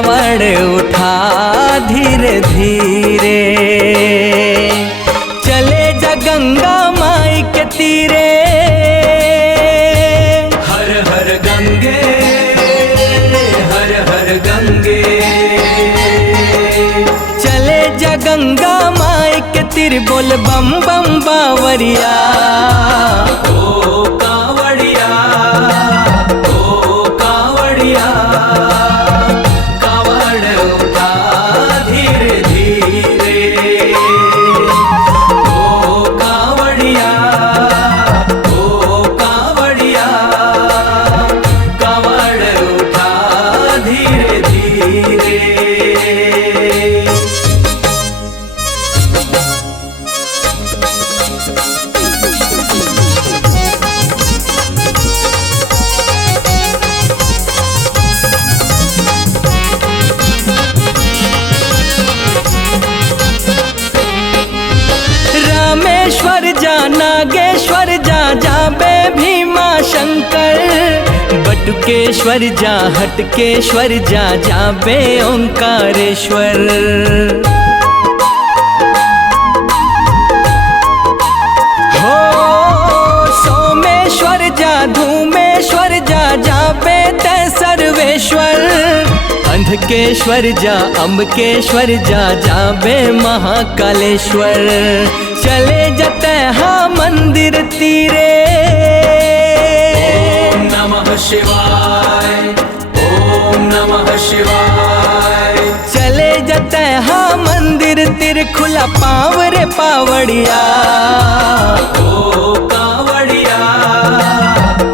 कावड़ उठा धीरे धीरे, चले जा गंगा माई के तीरे। हर हर गंगे, हर हर गंगे, चले जा गंगा माई के तीर, बोल बम बम बावरिया। ओ कावड़िया, ओ कावड़िया, कावड़ उठा धीरे धीरे। ओ कावड़िया, ओ कावड़िया, कावड़ उठा धीरे धीरे। रामेश्वर जा नागेश्वर जा, जाबे भीमा शंकर। बटुकेश्वर जा हटकेश्वर जा, जाबे ओंकारेश्वर। हो सोमेश्वर जा धूमेश्वर जा, जाबे ते सर्वेश्वर। अंधकेश्वर जा अम्बकेश्वर जा, जाबे महाकालेश्वर। चले जते हाँ मंदिर तीरे। ओम नमः शिवाय, ओम नमः शिवाय। चले जते हाँ मंदिर तीर, खुला पाव रे पावड़िया। ओ कावड़िया,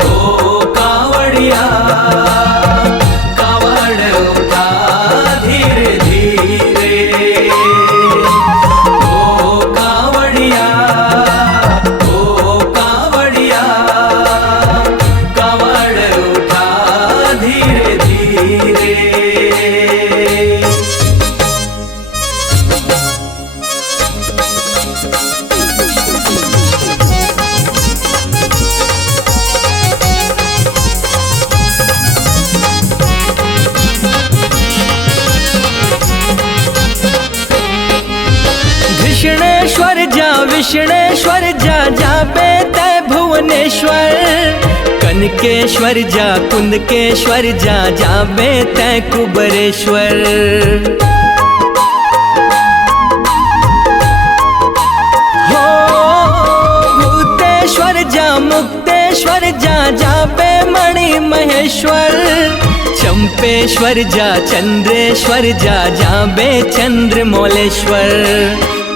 ओ कावड़िया, कावड़ उठा धीरे धीरे। ओ कावड़िया, ओ कावड़िया, कावड़ उठा धीरे धीरे। कृष्णेश्वर जा विष्णेश्वर जा, जाबे तय भुवनेश्वर। कनकेश्वर जा कुंदकेश्वर जा, जाबे तय कुबरेश्वर। हो भूतेश्वर जा मुक्तेश्वर जा, जाबे मणि महेश्वर। चंपेश्वर जा चंद्रेश्वर जा, जाबे चंद्रमौलेश्वर।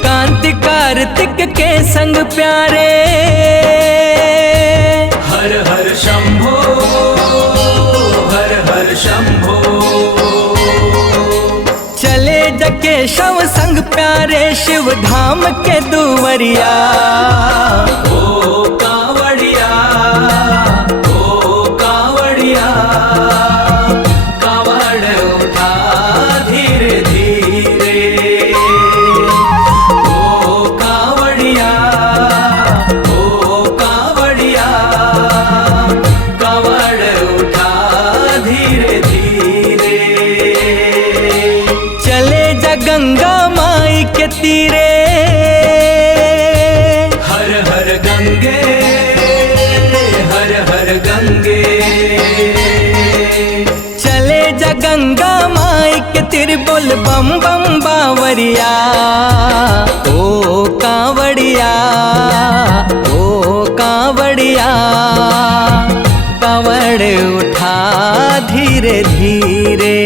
कांति कार्तिक के संग प्यारे। हर हर शंभो, हर हर शंभो। चले जके शव संग प्यारे, शिव धाम के दुवरिया। ओ कावड़िया, ओ कावड़िया, कावड़ उठा धीरे धीरे। ओ कावड़िया, ओ कावड़िया, कावड़ उठा धीरे धीरे। चले जा गंगा माई के तीरे। हर हर गंगे, हर हर गंगे, चले जा गंगा माई के तीर, बोल बम बम बावरिया। ओ कावड़िया, ओ कावड़िया, कावड़ उठा धीरे धीरे।